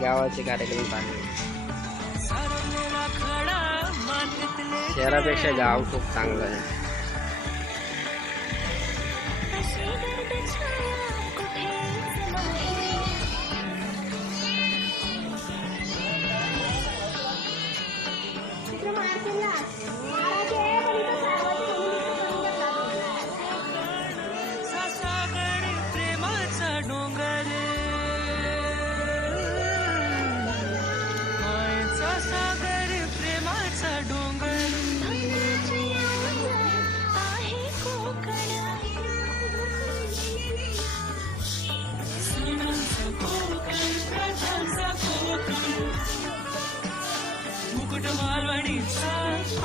गावाचे कार्यक्रम चांगले शहरापेक्षा गाव खूप चांगलं आहे सागर मालवणीचा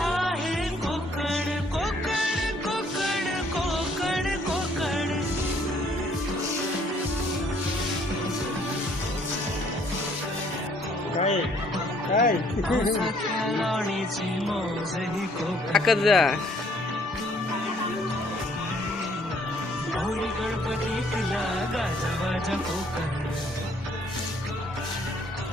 आहे कोकण कोकण कोकण कोकण कोकण काय काय लावणीची मौज ही कोकण टाकत जा गौरी गणपती तिला गाजवाजा कोकण.